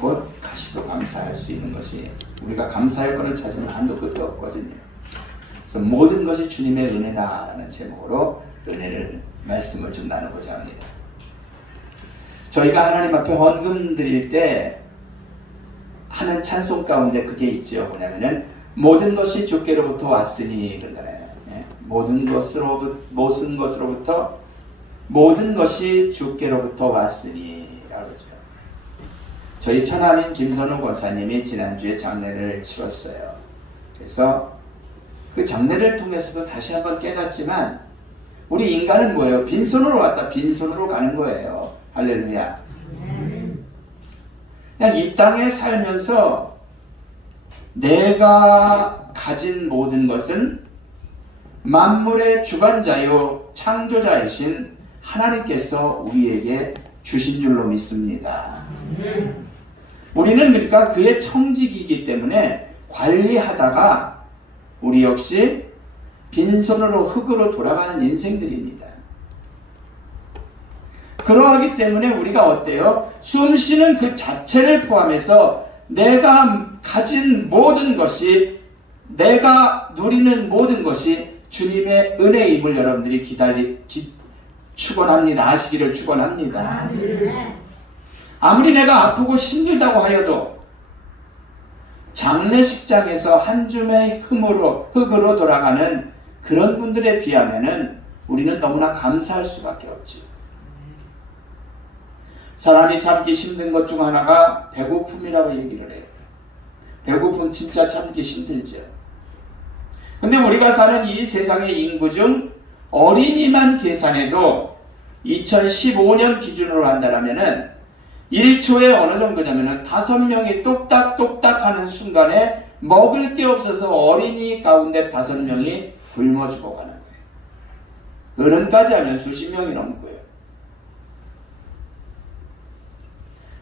곧 가시도 감사할 수 있는 것이 우리가 감사할 것을 찾으면 한도 끝도 없거든요. 그래서 모든 것이 주님의 은혜다라는 제목으로 은혜를 말씀을 좀 나누고자 합니다. 저희가 하나님 앞에 헌금 드릴 때 하는 찬송 가운데 그게 있죠. 뭐냐면은 모든 것이 주께로부터 왔으니 그러잖아요. 모든 것이 주께로부터 왔으니 라고 그러죠. 저희 처남인 김선우 권사님이 지난주에 장례를 치렀어요. 그래서 그 장례를 통해서도 다시 한번 깨닫지만 우리 인간은 뭐예요? 빈손으로 왔다 빈손으로 가는 거예요. 할렐루야. 그냥 이 땅에 살면서 내가 가진 모든 것은 만물의 주관자요 창조자이신 하나님께서 우리에게 주신 줄로 믿습니다. 우리는 그러니까 그의 청직이기 때문에 관리하다가 우리 역시 빈손으로 흙으로 돌아가는 인생들입니다. 그러하기 때문에 우리가 어때요? 숨쉬는 그 자체를 포함해서 내가 가진 모든 것이, 내가 누리는 모든 것이 주님의 은혜임을 여러분들이 축원합니다. 아시기를 축원합니다. 아무리 내가 아프고 힘들다고 하여도 장례식장에서 한 줌의 흙으로 돌아가는 그런 분들에 비하면은 우리는 너무나 감사할 수밖에 없지. 사람이 참기 힘든 것 중 하나가 배고픔이라고 얘기를 해요. 배고픔 진짜 참기 힘들죠. 근데 우리가 사는 이 세상의 인구 중 어린이만 계산해도 2015년 기준으로 한다면은 1초에 어느 정도냐면은 5명이 똑딱똑딱 하는 순간에 먹을 게 없어서 어린이 가운데 5명이 굶어 죽어가는 거예요. 어른까지 하면 수십 명이 넘는 거예요.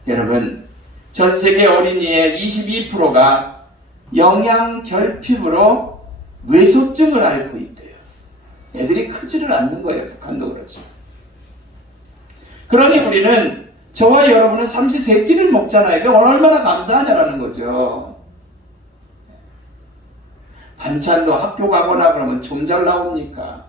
여러분, 전 세계 어린이의 22%가 영양 결핍으로 뇌소증을 앓고 있대요. 애들이 크지를 않는 거예요. 북한도 그렇죠. 그러니 우리는 저와 여러분은 삼시세끼를 먹잖아요. 이게 얼마나 감사하냐라는 거죠. 반찬도 학교 가거나 그러면 좀 잘 나옵니까?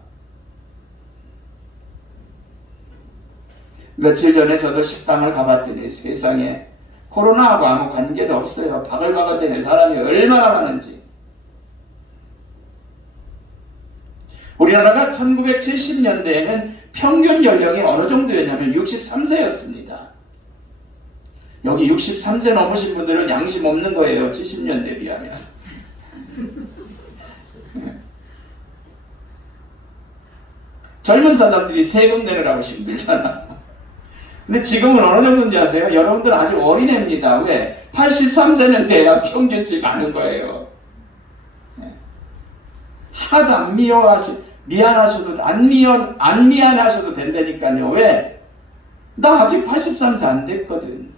며칠 전에 저도 식당을 가봤더니 세상에 코로나하고 아무 관계도 없어요. 바글바글 되는 사람이 얼마나 많은지. 우리나라가 1970년대에는 평균 연령이 어느 정도였냐면 63세였습니다. 여기 63세 넘으신 분들은 양심 없는 거예요. 70년대에 비하면. 젊은 사람들이 세금 내느라고 힘들잖아. 근데 지금은 어느 정도인지 아세요? 여러분들은 아직 어린애입니다. 왜? 83세는 돼야 평균치 가는 거예요. 하나도 안 미안하셔도 안 미안하셔도 된다니까요. 왜? 나 아직 83세 안 됐거든.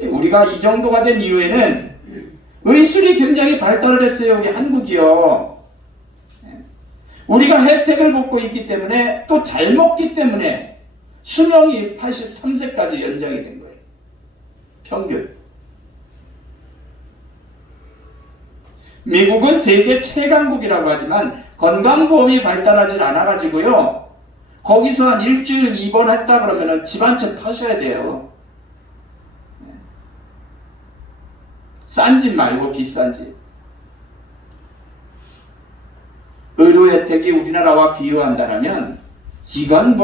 우리가 이 정도가 된 이후에는 의술이 굉장히 발달을 했어요. 우리 한국이요. 우리가 혜택을 받고 있기 때문에 또 잘 먹기 때문에 수명이 83세까지 연장이 된 거예요. 평균. 미국은 세계 최강국이라고 하지만 건강보험이 발달하지 않아가지고요. 거기서 한 일주일 입원했다 그러면 집 한 채 파셔야 돼요. 싼 집 말고 비싼 집. 의료 혜택이 우리나라와 비교한다면 이건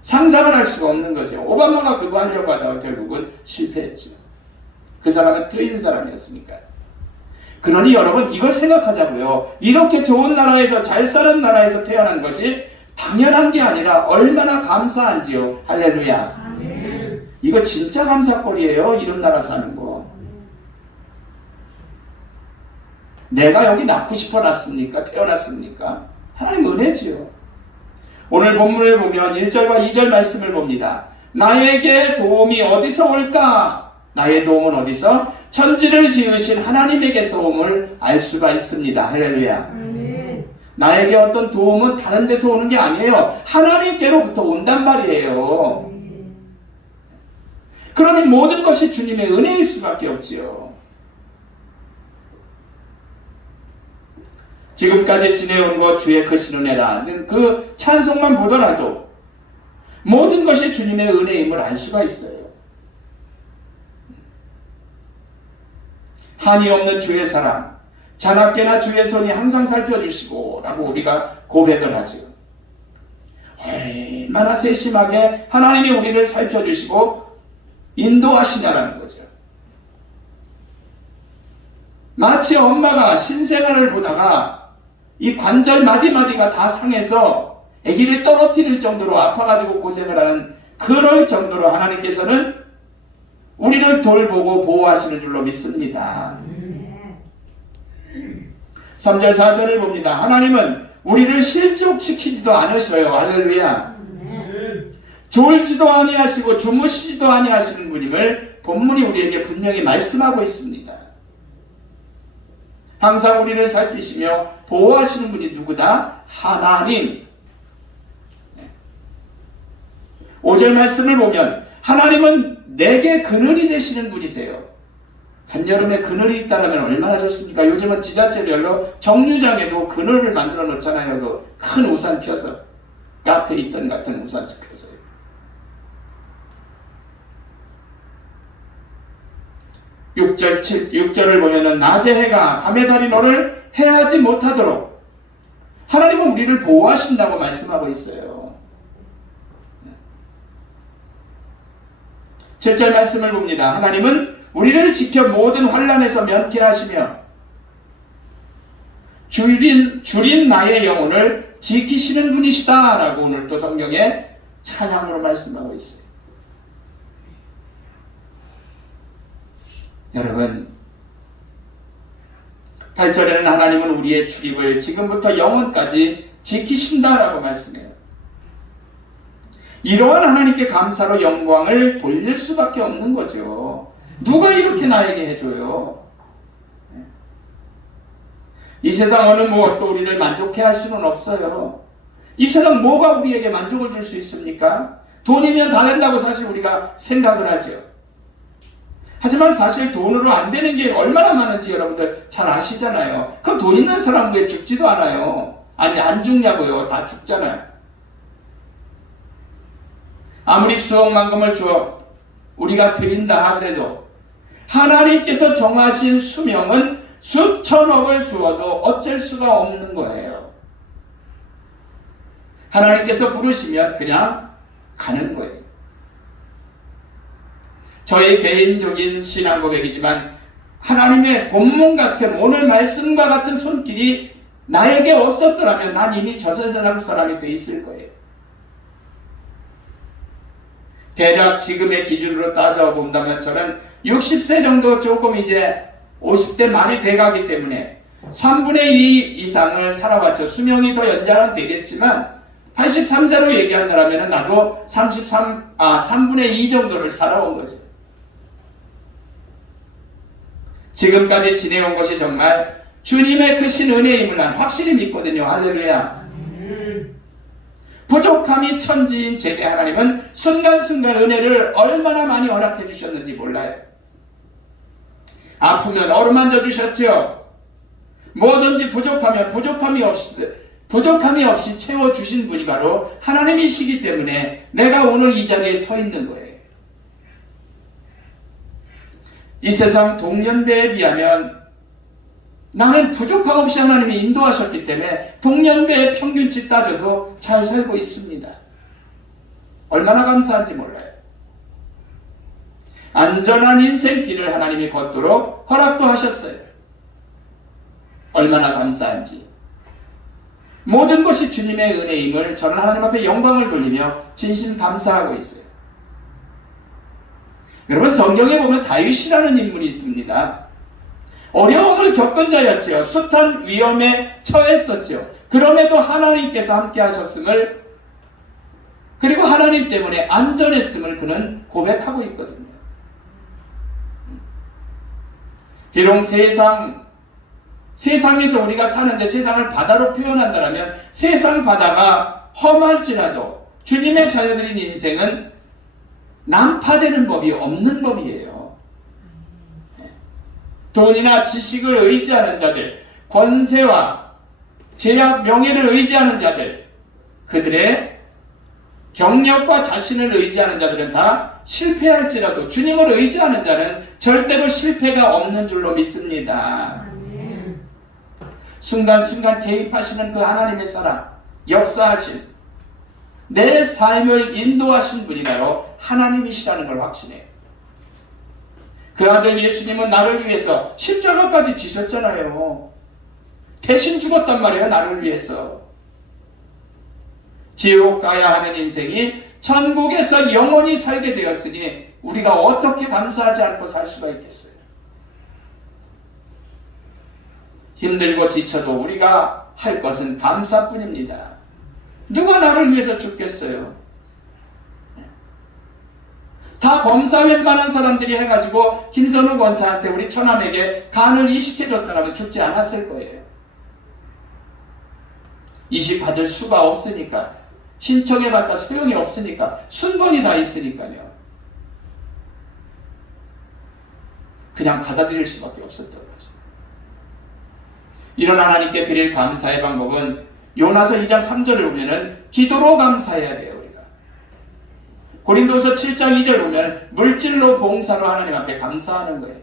상상을 할 수가 없는 거죠. 오바마가 그거 하려고 하다가 결국은 실패했죠. 그 사람은 트인 사람이었으니까. 그러니 여러분 이걸 생각하자고요. 이렇게 좋은 나라에서 잘 사는 나라에서 태어난 것이 당연한 게 아니라 얼마나 감사한지요. 할렐루야. 아멘. 이거 진짜 감사거리예요. 이런 나라 사는 거. 내가 여기 낳고 싶어 났습니까? 태어났습니까? 하나님 은혜지요. 오늘 본문을 보면 1절과 2절 말씀을 봅니다. 나에게 도움이 어디서 올까? 나의 도움은 어디서? 천지를 지으신 하나님에게서 옴을 알 수가 있습니다. 할렐루야. 아멘. 나에게 어떤 도움은 다른 데서 오는 게 아니에요. 하나님께로부터 온단 말이에요. 그러니 모든 것이 주님의 은혜일 수밖에 없지요. 지금까지 지내온 것 주의 크신 은혜라는 그 찬송만 보더라도 모든 것이 주님의 은혜임을 알 수가 있어요. 한이 없는 주의 사랑, 자나깨나 주의 손이 항상 살펴주시고 라고 우리가 고백을 하죠. 얼마나 세심하게 하나님이 우리를 살펴주시고 인도하시냐라는 거죠. 마치 엄마가 신생아를 보다가 이 관절 마디마디가 다 상해서 아기를 떨어뜨릴 정도로 아파가지고 고생을 하는 그럴 정도로 하나님께서는 우리를 돌보고 보호하시는 줄로 믿습니다. 3절 4절을 봅니다. 하나님은 우리를 실족시키지도 않으셔요. 할렐루야. 졸지도 아니하시고 주무시지도 아니하시는 분임을 본문이 우리에게 분명히 말씀하고 있습니다. 항상 우리를 살피시며 보호하시는 분이 누구다? 하나님. 5절 말씀을 보면 하나님은 내게 그늘이 되시는 분이세요. 한여름에 그늘이 있다면 얼마나 좋습니까? 요즘은 지자체별로 정류장에도 그늘을 만들어 놓잖아요. 그 큰 우산 펴서 카페에 있던 같은 우산 펴서요. 6절을 보면은 낮의 해가 밤의 달이 너를 해하지 못하도록 하나님은 우리를 보호하신다고 말씀하고 있어요. 7절 말씀을 봅니다. 하나님은 우리를 지켜 모든 환난에서 면케하시며 줄인 나의 영혼을 지키시는 분이시다 라고 오늘 또 성경에 찬양으로 말씀하고 있어요. 여러분 8절에는 하나님은 우리의 출입을 지금부터 영원까지 지키신다라고 말씀해요. 이러한 하나님께 감사로 영광을 돌릴 수밖에 없는 거죠. 누가 이렇게 나에게 해줘요? 이 세상 어느 무엇도 우리를 만족해 할 수는 없어요. 이 세상 뭐가 우리에게 만족을 줄 수 있습니까? 돈이면 다 된다고 사실 우리가 생각을 하죠. 하지만 사실 돈으로 안 되는 게 얼마나 많은지 여러분들 잘 아시잖아요. 그럼 돈 있는 사람 왜 죽지도 않아요? 아니 안 죽냐고요. 다 죽잖아요. 아무리 수억만금을 주어 우리가 드린다 하더라도 하나님께서 정하신 수명은 수천억을 주어도 어쩔 수가 없는 거예요. 하나님께서 부르시면 그냥 가는 거예요. 저의 개인적인 신앙 고백이지만 하나님의 본문 같은 오늘 말씀과 같은 손길이 나에게 없었더라면 난 이미 저 세상 사람이 돼 있을 거예요. 대략 지금의 기준으로 따져본다면 저는 60세 정도 조금 이제 50대 말이 돼가기 때문에 3분의 2 이상을 살아왔죠. 수명이 더 연장은 되겠지만 83세로 얘기한다면 나도 3분의 2 정도를 살아온 거죠. 지금까지 지내온 것이 정말 주님의 크신 은혜임을 난 확실히 믿거든요. 할렐루야. 부족함이 천지인 제게 하나님은 순간순간 은혜를 얼마나 많이 허락해 주셨는지 몰라요. 아프면 어루만져 주셨죠. 뭐든지 부족하면 부족함이 없이 채워주신 분이 바로 하나님이시기 때문에 내가 오늘 이 자리에 서 있는 거예요. 이 세상 동년배에 비하면 나는 부족함 없이 하나님이 인도하셨기 때문에 동년배의 평균치 따져도 잘 살고 있습니다. 얼마나 감사한지 몰라요. 안전한 인생길을 하나님이 걷도록 허락도 하셨어요. 얼마나 감사한지. 모든 것이 주님의 은혜임을 저는 하나님 앞에 영광을 돌리며 진심 감사하고 있어요. 여러분 성경에 보면 다윗이라는 인물이 있습니다. 어려움을 겪은 자였지요. 숱한 위험에 처했었죠. 그럼에도 하나님께서 함께 하셨음을 그리고 하나님 때문에 안전했음을 그는 고백하고 있거든요. 비록 세상 세상에서 우리가 사는데 세상을 바다로 표현한다면 세상 바다가 험할지라도 주님의 자녀들인 인생은 난파되는 법이 없는 법이에요. 돈이나 지식을 의지하는 자들, 권세와 제약, 명예를 의지하는 자들, 그들의 경력과 자신을 의지하는 자들은 다 실패할지라도 주님을 의지하는 자는 절대로 실패가 없는 줄로 믿습니다. 순간순간 개입하시는 그 하나님의 사랑, 역사하신 내 삶을 인도하신 분이 바로 하나님이시라는 걸 확신해요. 그 아들 예수님은 나를 위해서 십자가까지 지셨잖아요. 대신 죽었단 말이에요. 나를 위해서. 지옥 가야 하는 인생이 천국에서 영원히 살게 되었으니 우리가 어떻게 감사하지 않고 살 수가 있겠어요. 힘들고 지쳐도 우리가 할 것은 감사뿐입니다. 누가 나를 위해서 죽겠어요? 다 검사 웬만한 사람들이 해가지고 김선우 권사한테 우리 처남에게 간을 이식해줬다면 죽지 않았을 거예요. 이식 받을 수가 없으니까, 신청해봤다 소용이 없으니까, 순번이 다 있으니까요. 그냥 받아들일 수밖에 없었던 거죠. 이런 하나님께 드릴 감사의 방법은 요나서 2장 3절을 보면은 기도로 감사해야 돼요. 우리가 고린도서 7장 2절 보면 물질로 봉사로 하나님 앞에 감사하는 거예요.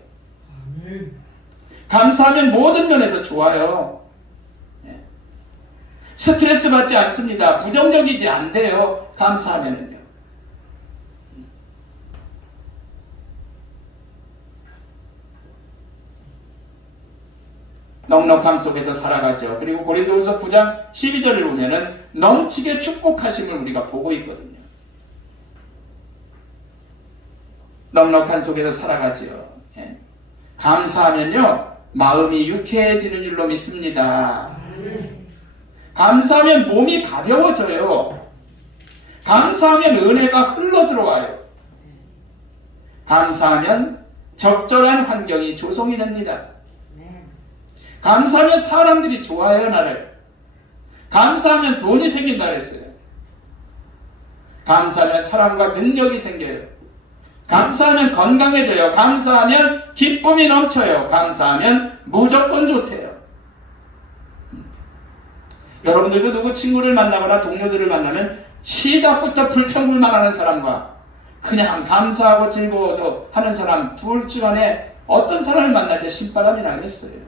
감사하면 모든 면에서 좋아요. 스트레스 받지 않습니다. 부정적이지 않대요. 감사하면은요. 넉넉함 속에서 살아가죠. 그리고 고린도후서 9장 12절을 보면은 넘치게 축복하심을 우리가 보고 있거든요. 넉넉한 속에서 살아가죠. 예. 감사하면요 마음이 유쾌해지는 줄로 믿습니다. 감사하면 몸이 가벼워져요. 감사하면 은혜가 흘러 들어와요. 감사하면 적절한 환경이 조성이 됩니다. 감사하면 사람들이 좋아해요. 나를. 감사하면 돈이 생긴다 그랬어요. 감사하면 사랑과 능력이 생겨요. 감사하면 건강해져요. 감사하면 기쁨이 넘쳐요. 감사하면 무조건 좋대요. 여러분들도 누구 친구를 만나거나 동료들을 만나면 시작부터 불평불만하는 사람과 그냥 감사하고 즐거워도 하는 사람 둘 중 안에 어떤 사람을 만날 때 신바람이 나겠어요.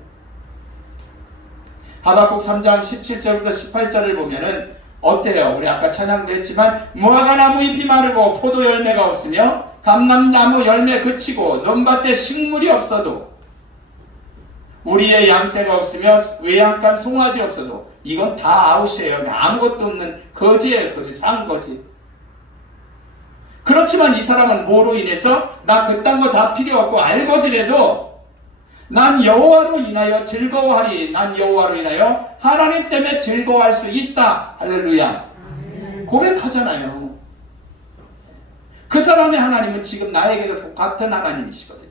하박국 3장 17절부터 18절을 보면은 어때요? 우리 아까 찬양도 했지만 무화과나무 잎이 마르고 포도 열매가 없으며 감람나무 열매 그치고 논밭에 식물이 없어도 우리의 양떼가 없으며 외양간 송아지 없어도 이건 다 아웃이에요. 아무것도 없는 거지예요. 거지, 상거지. 그렇지만 이 사람은 뭐로 인해서 나 그딴 거 다 필요 없고 알거지라도 난 여호와로 인하여 즐거워하리. 난 여호와로 인하여 하나님 때문에 즐거워할 수 있다. 할렐루야. 고백하잖아요. 그 사람의 하나님은 지금 나에게도 똑같은 하나님이시거든요.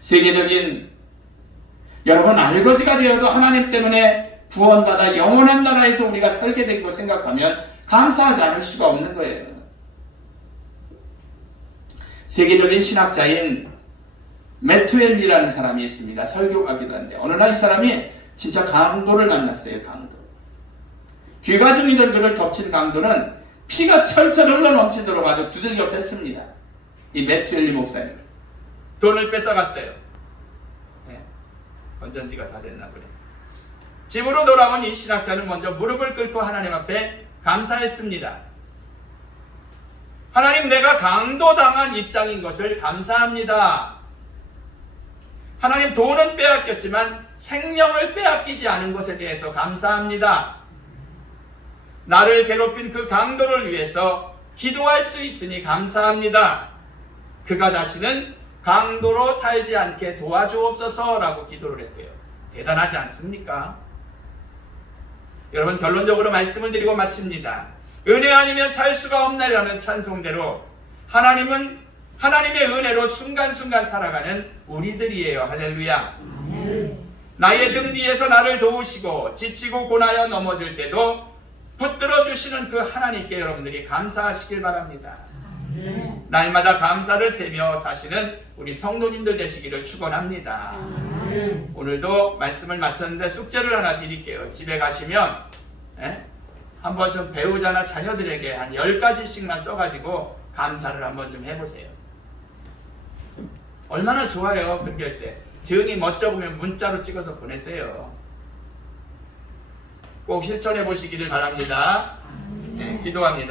세계적인 여러분 알거지가 되어도 하나님 때문에 구원받아 영원한 나라에서 우리가 살게 되고 생각하면 감사하지 않을 수가 없는 거예요. 세계적인 신학자인 메투엘리라는 사람이 있습니다. 설교가기도 한데 어느 날 이 사람이 진짜 강도를 만났어요. 강도. 귀가 중이던 그를 덮친 강도는 피가 철철 흘러 넘치도록 아주 두들겨 팼습니다. 이 메투엘리 목사님을. 돈을 뺏어갔어요. 네. 건전지가 다 됐나 보네. 집으로 돌아온 이 신학자는 먼저 무릎을 꿇고 하나님 앞에 감사했습니다. 하나님, 내가 강도당한 입장인 것을 감사합니다. 하나님, 돈은 빼앗겼지만 생명을 빼앗기지 않은 것에 대해서 감사합니다. 나를 괴롭힌 그 강도를 위해서 기도할 수 있으니 감사합니다. 그가 다시는 강도로 살지 않게 도와주옵소서라고 기도를 했대요. 대단하지 않습니까? 여러분, 결론적으로 말씀을 드리고 마칩니다. 은혜 아니면 살 수가 없나라는 찬송대로 하나님은 하나님의 은혜로 순간순간 살아가는 우리들이에요. 할렐루야. 나의 등 뒤에서 나를 도우시고 지치고 고나여 넘어질 때도 붙들어 주시는 그 하나님께 여러분들이 감사하시길 바랍니다. 날마다 감사를 세며 사시는 우리 성도님들 되시기를 축원합니다. 오늘도 말씀을 마쳤는데 숙제를 하나 드릴게요. 집에 가시면 한번 좀 배우자나 자녀들에게 한 10가지씩만 써가지고 감사를 한번 좀 해보세요. 얼마나 좋아요. 그렇게 할 때 정이 멋져 보면 문자로 찍어서 보내세요. 꼭 실천해 보시기를 바랍니다. 기도합니다.